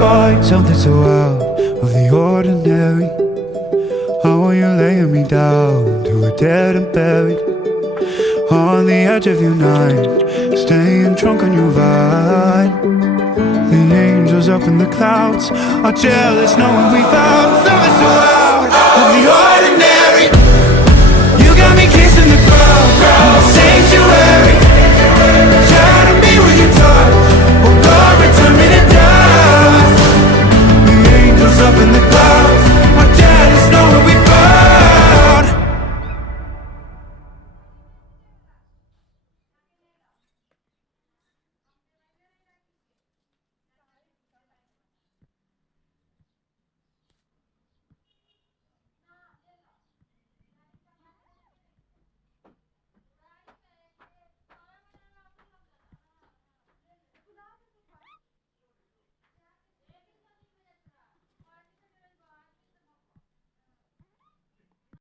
find something so out of the ordinary. How are you laying me down to a dead and buried on the edge of your night, staying drunk on your vine. The angels up in the clouds are jealous knowing we found something so out of the ordinary. You got me kissing the ground in the sanctuary.